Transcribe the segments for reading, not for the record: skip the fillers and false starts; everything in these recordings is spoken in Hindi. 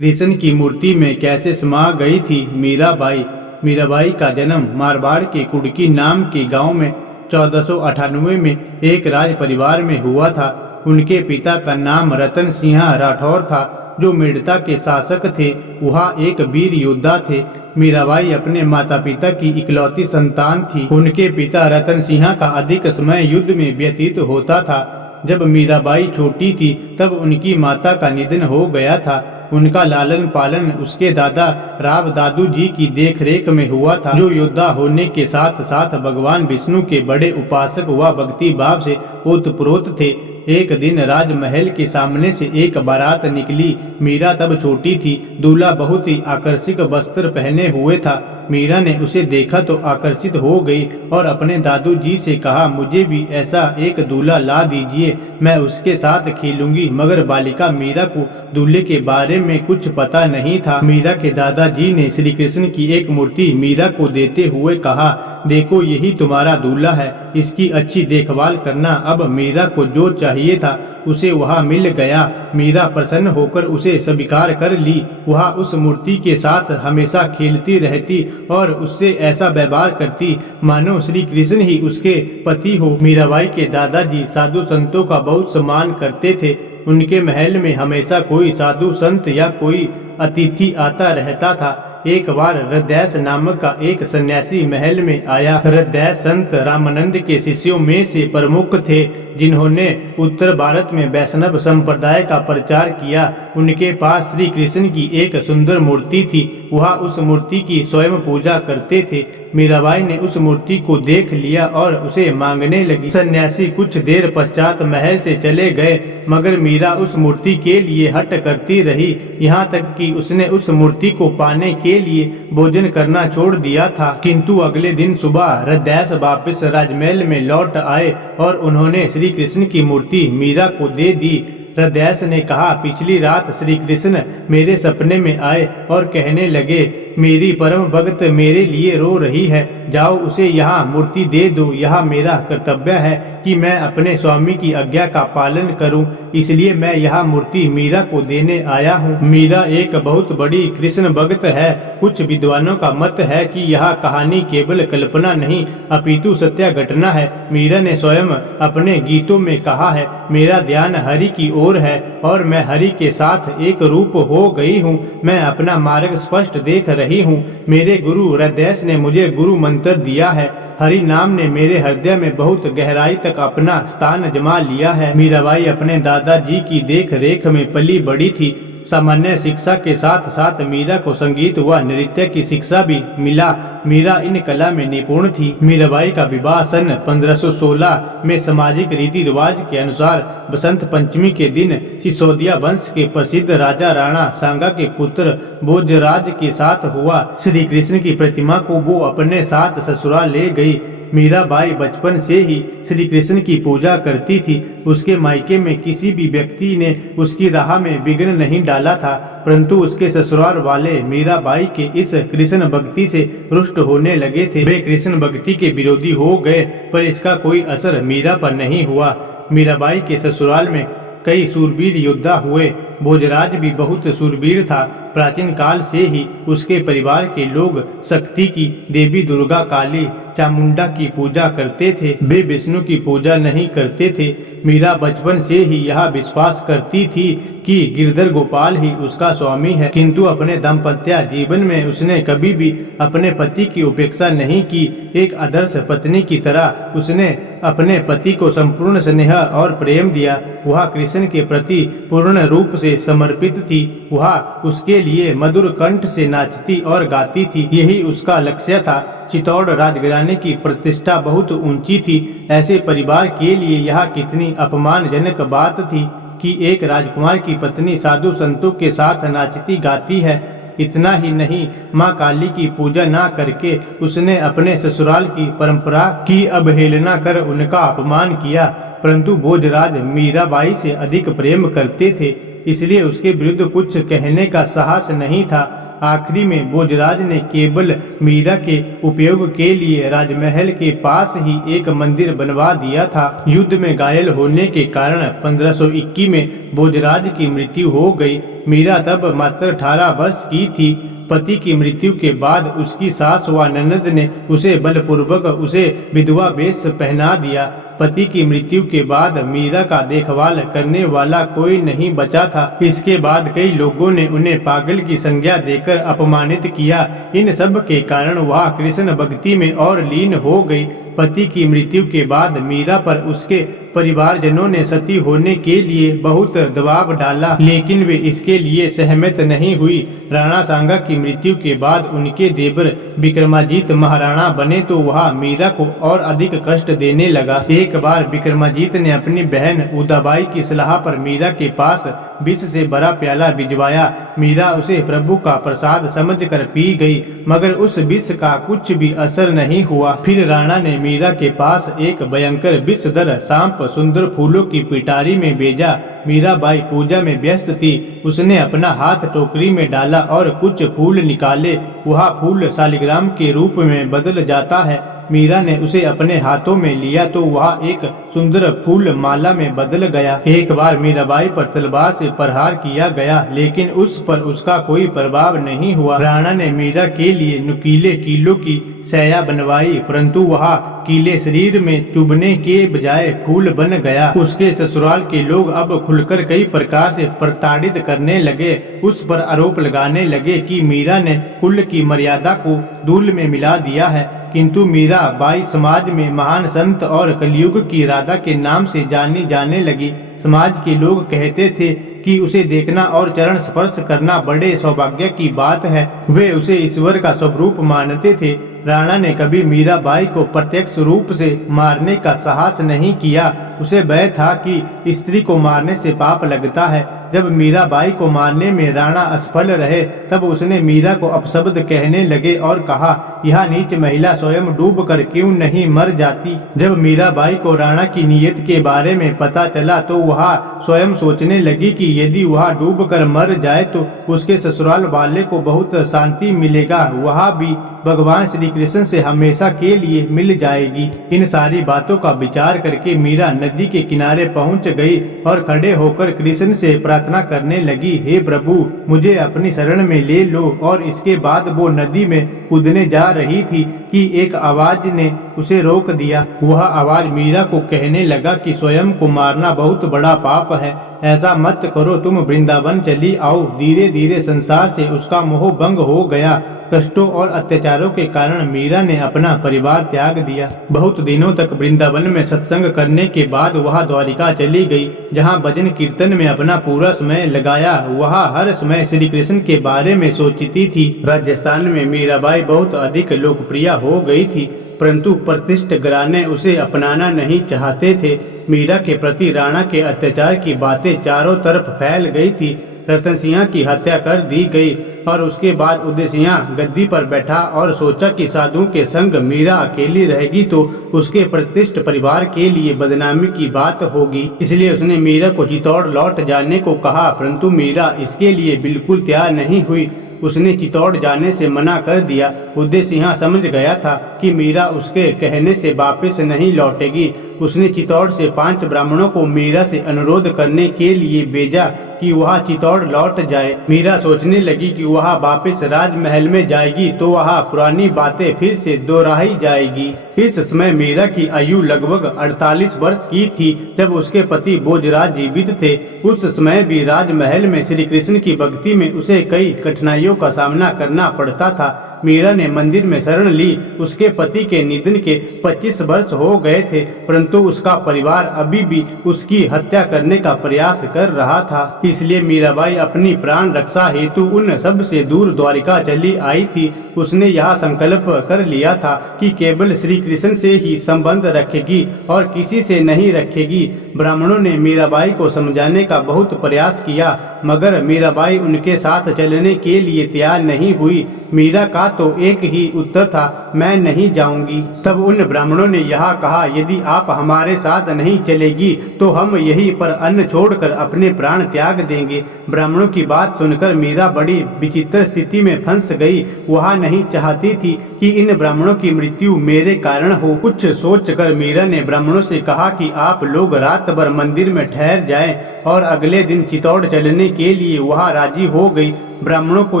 कृष्ण की मूर्ति में कैसे समा गई थी मीराबाई। मीराबाई का जन्म मारवाड़ के कुड़की नाम के गांव में 1498 में एक राज परिवार में हुआ था। उनके पिता का नाम रतन सिंह राठौर था, जो मेड़ता के शासक थे। वह एक वीर योद्धा थे। मीराबाई अपने माता पिता की इकलौती संतान थी। उनके पिता रतन सिंह का अधिक समय युद्ध में व्यतीत होता था। जब मीराबाई छोटी थी तब उनकी माता का निधन हो गया था। उनका लालन पालन उसके दादा राव दादू जी की देखरेख में हुआ था, जो योद्धा होने के साथ साथ भगवान विष्णु के बड़े उपासक व भक्ति भाव से ओतप्रोत थे। एक दिन राजमहल के सामने से एक बारात निकली। मीरा तब छोटी थी। दूल्हा बहुत ही आकर्षक वस्त्र पहने हुए था। मीरा ने उसे देखा तो आकर्षित हो गई और अपने दादू जी से कहा, मुझे भी ऐसा एक दूल्हा ला दीजिए, मैं उसके साथ खेलूंगी। मगर बालिका मीरा को दूल्हे के बारे में कुछ पता नहीं था। मीरा के दादाजी ने श्री कृष्ण की एक मूर्ति मीरा को देते हुए कहा, देखो यही तुम्हारा दूल्हा है, इसकी अच्छी देखभाल करना। अब मीरा को जो चाहिए था उसे वहाँ मिल गया। मीरा प्रसन्न होकर उसे स्वीकार कर ली। वह उस मूर्ति के साथ हमेशा खेलती रहती और उससे ऐसा व्यवहार करती मानो श्री कृष्ण ही उसके पति हो। मीराबाई के दादाजी साधु संतों का बहुत सम्मान करते थे। उनके महल में हमेशा कोई साधु संत या कोई अतिथि आता रहता था। एक बार हृदयस नामक का एक सन्यासी महल में आया। हृदयस संत रामानंद के शिष्यों में से प्रमुख थे, जिन्होंने उत्तर भारत में वैष्णव संप्रदाय का प्रचार किया। उनके पास श्री कृष्ण की एक सुंदर मूर्ति थी। वह उस मूर्ति की स्वयं पूजा करते थे। मीराबाई ने उस मूर्ति को देख लिया और उसे मांगने लगी। सन्यासी कुछ देर पश्चात महल से चले गए, मगर मीरा उस मूर्ति के लिए हट करती रही। यहाँ तक कि उसने उस मूर्ति को पाने के लिए भोजन करना छोड़ दिया था। किंतु अगले दिन सुबह हृदयस वापस राजमहल में लौट आए और उन्होंने श्री कृष्ण की मूर्ति मीरा को दे दी। हृदयस ने कहा, पिछली रात श्री कृष्ण मेरे सपने में आए और कहने लगे, मेरी परम भक्त मेरे लिए रो रही है, जाओ उसे यहाँ मूर्ति दे दो। यह मेरा कर्तव्य है कि मैं अपने स्वामी की आज्ञा का पालन करूं, इसलिए मैं यह मूर्ति मीरा को देने आया हूँ। मीरा एक बहुत बड़ी कृष्ण भक्त है। कुछ विद्वानों का मत है कि यह कहानी केवल कल्पना नहीं अपितु सत्य घटना है। मीरा ने स्वयं अपने गीतों में कहा है, मेरा ध्यान हरि की ओर है और मैं हरि के साथ एक रूप हो गई हूँ। मैं अपना मार्ग स्पष्ट देख रही हूँ। मेरे गुरु हृदयस ने मुझे गुरु मंत्र दिया है। हरि नाम ने मेरे हृदय में बहुत गहराई तक अपना स्थान जमा लिया है। मीराबाई अपने दादाजी की देख रेख में पली बड़ी थी। सामान्य शिक्षा के साथ साथ मीरा को संगीत व नृत्य की शिक्षा भी मिला। मीरा इन कला में निपुण थी। मीराबाई का विवाह सन 1516 में सामाजिक रीति रिवाज के अनुसार बसंत पंचमी के दिन सिसोदिया वंश के प्रसिद्ध राजा राणा सांगा के पुत्र भोजराज के साथ हुआ। श्री कृष्ण की प्रतिमा को वो अपने साथ ससुराल ले गई। मीराबाई बचपन से ही श्री कृष्ण की पूजा करती थी। उसके मायके में किसी भी व्यक्ति ने उसकी राह में विघ्न नहीं डाला था, परंतु उसके ससुराल वाले मीराबाई के इस कृष्ण भक्ति से रुष्ट होने लगे थे। वे कृष्ण भक्ति के विरोधी हो गए, पर इसका कोई असर मीरा पर नहीं हुआ। मीराबाई के ससुराल में कई सूरवीर योद्धा हुए। भोजराज भी बहुत सूरवीर था। प्राचीन काल से ही उसके परिवार के लोग शक्ति की देवी दुर्गा, काली, चामुंडा की पूजा करते थे। वे विष्णु की पूजा नहीं करते थे। मीरा बचपन से ही यह विश्वास करती थी कि गिरधर गोपाल ही उसका स्वामी है, किंतु अपने दाम्पत्य जीवन में उसने कभी भी अपने पति की उपेक्षा नहीं की। एक आदर्श पत्नी की तरह उसने अपने पति को संपूर्ण स्नेह और प्रेम दिया। वह कृष्ण के प्रति पूर्ण रूप से समर्पित थी। वह उसके लिए मधुर कंठ से नाचती और गाती थी। यही उसका लक्ष्य था। चित्तौड़ राजघराने की प्रतिष्ठा बहुत ऊंची थी। ऐसे परिवार के लिए यह कितनी अपमानजनक बात थी कि एक राजकुमार की पत्नी साधु संतों के साथ नाचती गाती है। इतना ही नहीं, माँ काली की पूजा न करके उसने अपने ससुराल की परंपरा की अवहेलना कर उनका अपमान किया। परंतु भोजराज मीराबाई से अधिक प्रेम करते थे, इसलिए उसके विरुद्ध कुछ कहने का साहस नहीं था। आखिरी में भोजराज ने केवल मीरा के उपयोग के लिए राजमहल के पास ही एक मंदिर बनवा दिया था। युद्ध में घायल होने के कारण 1521 में भोजराज की मृत्यु हो गई। मीरा तब मात्र 18 वर्ष की थी। पति की मृत्यु के बाद उसकी सास व ननद ने उसे बलपूर्वक उसे विधवा वेश पहना दिया। पति की मृत्यु के बाद मीरा का देखभाल करने वाला कोई नहीं बचा था। इसके बाद कई लोगों ने उन्हें पागल की संज्ञा देकर अपमानित किया। इन सब के कारण वह कृष्ण भक्ति में और लीन हो गई। पति की मृत्यु के बाद मीरा पर उसके परिवारजनों ने सती होने के लिए बहुत दबाव डाला, लेकिन वे इसके लिए सहमत नहीं हुई। राणा सांगा की मृत्यु के बाद उनके देवर विक्रमाजीत महाराणा बने तो वह मीरा को और अधिक कष्ट देने लगा। एक बार विक्रमाजीत ने अपनी बहन उदाबाई की सलाह पर मीरा के पास विष से भरा प्याला भिजवाया। मीरा उसे प्रभु का प्रसाद समझकर पी गई, मगर उस विष का कुछ भी असर नहीं हुआ। फिर राणा ने मीरा के पास एक भयंकर विषधर सांप सुंदर फूलों की पिटारी में भेजा। मीराबाई पूजा में व्यस्त थी। उसने अपना हाथ टोकरी में डाला और कुछ फूल निकाले। वह फूल शालिग्राम के रूप में बदल जाता है। मीरा ने उसे अपने हाथों में लिया तो वह एक सुंदर फूल माला में बदल गया। एक बार मीराबाई पर तलवार से प्रहार किया गया, लेकिन उस पर उसका कोई प्रभाव नहीं हुआ। राणा ने मीरा के लिए नुकीले कीलों की सैया बनवाई, परंतु वह कीले शरीर में चुभने के बजाय फूल बन गया। उसके ससुराल के लोग अब खुलकर कई प्रकार से प्रताड़ित करने लगे। उस पर आरोप लगाने लगे कि मीरा ने कुल की मर्यादा को धूल में मिला दिया है। किंतु मीरा बाई समाज में महान संत और कलयुग की राधा के नाम से जानी जाने लगी। समाज के लोग कहते थे कि उसे देखना और चरण स्पर्श करना बड़े सौभाग्य की बात है। वे उसे ईश्वर का स्वरूप मानते थे। राणा ने कभी मीराबाई को प्रत्यक्ष रूप से मारने का साहस नहीं किया। उसे भय था कि स्त्री को मारने से पाप लगता है। जब मीराबाई को मारने में राणा असफल रहे, तब उसने मीरा को अपशब्द कहने लगे और कहा, यह नीच महिला स्वयं डूब कर क्यों नहीं मर जाती। जब मीराबाई को राणा की नीयत के बारे में पता चला तो वह स्वयं सोचने लगी कि यदि वह डूब कर मर जाए तो उसके ससुराल वाले को बहुत शांति मिलेगा, वह भी भगवान श्री कृष्ण से हमेशा के लिए मिल जाएगी। इन सारी बातों का विचार करके मीरा नदी के किनारे पहुंच गई और खड़े होकर कृष्ण से प्रार्थना करने लगी, हे प्रभु, मुझे अपनी शरण में ले लो। और इसके बाद वो नदी में कूदने जा रही थी कि एक आवाज ने उसे रोक दिया। वह आवाज मीरा को कहने लगा कि स्वयं को मारना बहुत बड़ा पाप है, ऐसा मत करो, तुम वृंदावन चली आओ। धीरे धीरे संसार से उसका मोह भंग हो गया। कष्टों और अत्याचारों के कारण मीरा ने अपना परिवार त्याग दिया। बहुत दिनों तक वृंदावन में सत्संग करने के बाद वह द्वारिका चली गई, जहां भजन कीर्तन में अपना पूरा समय लगाया। वह हर समय श्री कृष्ण के बारे में सोचती थी। राजस्थान में मीराबाई बहुत अधिक लोकप्रिय हो गई थी, परंतु प्रतिष्ठित घराने उसे अपनाना नहीं चाहते थे। मीरा के प्रति राणा के अत्याचार की बातें चारों तरफ फैल गई थी। रतन सिंह की हत्या कर दी गई और उसके बाद उदय सिंह गद्दी पर बैठा और सोचा कि साधुओं के संग मीरा अकेली रहेगी तो उसके प्रतिष्ठित परिवार के लिए बदनामी की बात होगी। इसलिए उसने मीरा को चित्तौड़ लौट जाने को कहा, परंतु मीरा इसके लिए बिल्कुल तैयार नहीं हुई। उसने चित्तौड़ जाने से मना कर दिया। उदय सिंह समझ गया था कि मीरा उसके कहने से वापस नहीं लौटेगी। उसने चित्तौड़ से 5 ब्राह्मणों को मीरा से अनुरोध करने के लिए भेजा कि वह चित्तौड़ लौट जाए। मीरा सोचने लगी कि वह वापस राजमहल में जाएगी तो वह पुरानी बातें फिर से दोहराई जाएगी। इस समय मीरा की आयु लगभग 48 वर्ष की थी। जब उसके पति भोजराज जीवित थे, उस समय भी राजमहल में श्री कृष्ण की भक्ति में उसे कई कठिनाइयों का सामना करना पड़ता था। मीरा ने मंदिर में शरण ली। उसके पति के निधन के 25 वर्ष हो गए थे, परंतु उसका परिवार अभी भी उसकी हत्या करने का प्रयास कर रहा था। इसलिए मीराबाई अपनी प्राण रक्षा हेतु उन सब से दूर द्वारिका चली आई थी। उसने यह संकल्प कर लिया था कि केवल श्री कृष्ण से ही संबंध रखेगी और किसी से नहीं रखेगी। ब्राह्मणों ने मीराबाई को समझाने का बहुत प्रयास किया, मगर मीराबाई उनके साथ चलने के लिए तैयार नहीं हुई। मीरा का तो एक ही उत्तर था, मैं नहीं जाऊंगी। तब उन ब्राह्मणों ने यह कहा, यदि आप हमारे साथ नहीं चलेगी तो हम यहीं पर अन्न छोड़कर अपने प्राण त्याग देंगे। ब्राह्मणों की बात सुनकर मीरा बड़ी विचित्र स्थिति में फंस गई। वह नहीं चाहती थी कि इन ब्राह्मणों की मृत्यु मेरे कारण हो। कुछ सोचकर मीरा ने ब्राह्मणों से कहा कि आप लोग रात भर मंदिर में ठहर जाएं, और अगले दिन चित्तौड़ चलने के लिए वह राजी हो गई। ब्राह्मणों को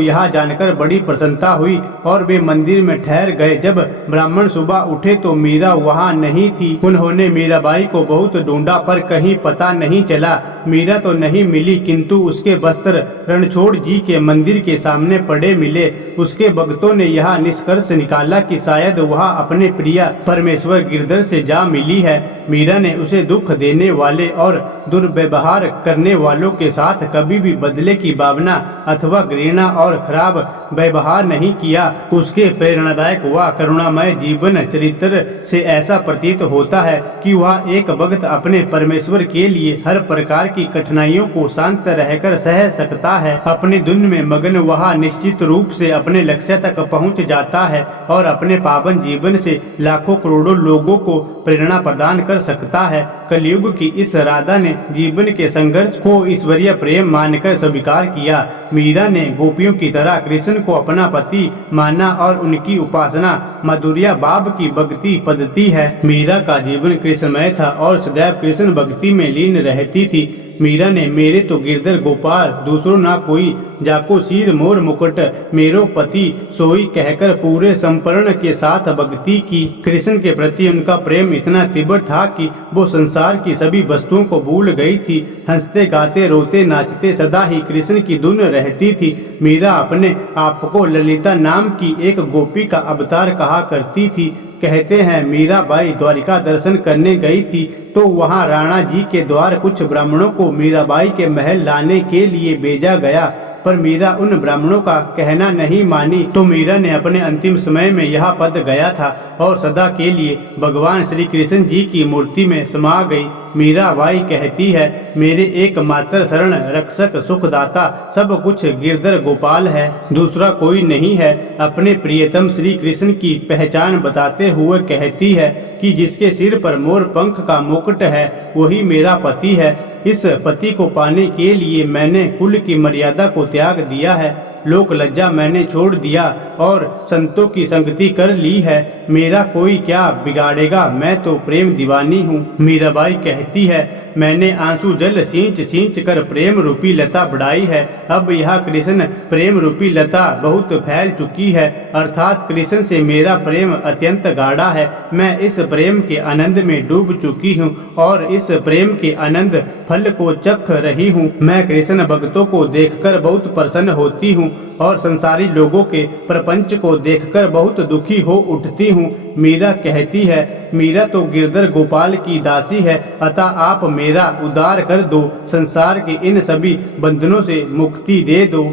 यह जानकर बड़ी प्रसन्नता हुई और वे मंदिर में ठहर गए। जब ब्राह्मण सुबह उठे तो मीरा वहाँ नहीं थी। उन्होंने मीराबाई को बहुत ढूंढा पर कहीं पता नहीं चला। मीरा तो नहीं मिली, किंतु उसके वस्त्र रणछोड़ जी के मंदिर के सामने पड़े मिले। उसके भक्तों ने यह निष्कर्ष निकाला कि शायद वह अपने प्रिय परमेश्वर गिरधर से जा मिली है। मीरा ने उसे दुख देने वाले और दुर्व्यवहार करने वालों के साथ कभी भी बदले की भावना अथवा घृणा और खराब व्यवहार नहीं किया। उसके प्रेरणादायक व करुणामय जीवन चरित्र से ऐसा प्रतीत होता है कि वह एक भक्त अपने परमेश्वर के लिए हर प्रकार की कठिनाइयों को शांत रहकर सह सकता है। अपनी धुन में मगन वह निश्चित रूप से अपने लक्ष्य तक पहुंच जाता है और अपने पावन जीवन से लाखों करोड़ों लोगों को प्रेरणा प्रदान कर सकता है। कलयुग की इस राधा ने जीवन के संघर्ष को ईश्वरीय प्रेम मानकर स्वीकार किया। मीरा ने गोपियों की तरह कृष्ण को अपना पति माना और उनकी उपासना माधुर्य बाब की भक्ति पद्धति है। मीरा का जीवन कृष्णमय था और सदैव कृष्ण भक्ति में लीन रहती थी। मीरा ने मेरे तो गिरधर गोपाल दूसरो ना कोई, जाको सिर मोर मुकुट मेरो पति सोई कहकर पूरे संपर्ण के साथ भक्ति की। कृष्ण के प्रति उनका प्रेम इतना तीव्र था कि वो संसार की सभी वस्तुओं को भूल गई थी। हंसते गाते रोते नाचते सदा ही कृष्ण की धुन रहती थी। मीरा अपने आप को ललिता नाम की एक गोपी का अवतार कहा करती थी। कहते हैं मीराबाई द्वारिका दर्शन करने गई थी तो वहां राणा जी के द्वार कुछ ब्राह्मणों को मीराबाई के महल लाने के लिए भेजा गया, पर मीरा उन ब्राह्मणों का कहना नहीं मानी तो मीरा ने अपने अंतिम समय में यह पद गया था और सदा के लिए भगवान श्री कृष्ण जी की मूर्ति में समा गई। मीराबाई कहती है, मेरे एकमात्र शरण रक्षक सुखदाता सब कुछ गिरधर गोपाल है, दूसरा कोई नहीं है। अपने प्रियतम श्री कृष्ण की पहचान बताते हुए कहती है कि जिसके सिर पर मोर पंख का मुकुट है वही मेरा पति है। इस पति को पाने के लिए मैंने कुल की मर्यादा को त्याग दिया है, लोक लज्जा मैंने छोड़ दिया और संतों की संगति कर ली है। मेरा कोई क्या बिगाड़ेगा, मैं तो प्रेम दीवानी हूँ। मीराबाई कहती है, मैंने आंसू जल सींच सींच कर प्रेम रूपी लता बढ़ाई है। अब यह कृष्ण प्रेम रूपी लता बहुत फैल चुकी है, अर्थात कृष्ण से मेरा प्रेम अत्यंत गाढ़ा है। मैं इस प्रेम के आनंद में डूब चुकी हूँ और इस प्रेम के आनंद फल को चख रही हूँ। मैं कृष्ण भक्तों को देखकर बहुत प्रसन्न होती हूँ और संसारी लोगों के प्रपंच को देखकर बहुत दुखी हो उठती हूँ। मीरा कहती है, मीरा तो गिरधर गोपाल की दासी है, अतः आप मेरा उद्धार कर दो, संसार के इन सभी बंधनों से मुक्ति दे दो।